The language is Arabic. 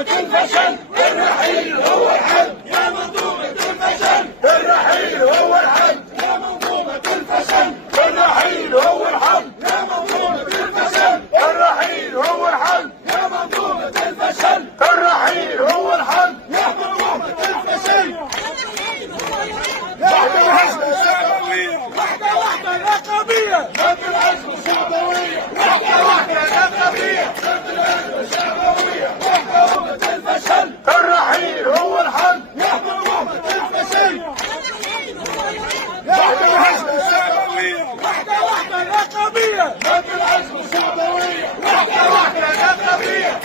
منظومة الفشل الرحيل هو الحل. يا منظومة الفشل الرحيل هو الحل. يا منظومة الفشل الرحيل هو الحل. يا منظومة الفشل الرحيل هو الحل. يا منظومة الفشل الرحيل هو الحل. يا منظومة الفشل واحدة واحدة رقابية ضد العزبة الشعبوية. واحدة واحدة رقابية ضد العزبة الشعبوية. منظومة الفشل الرحيل هو الحل. يا منظومة الفشل واحدة واحدة رقابية ضد العزبة الشعبوية. واحدة واحدة رقابية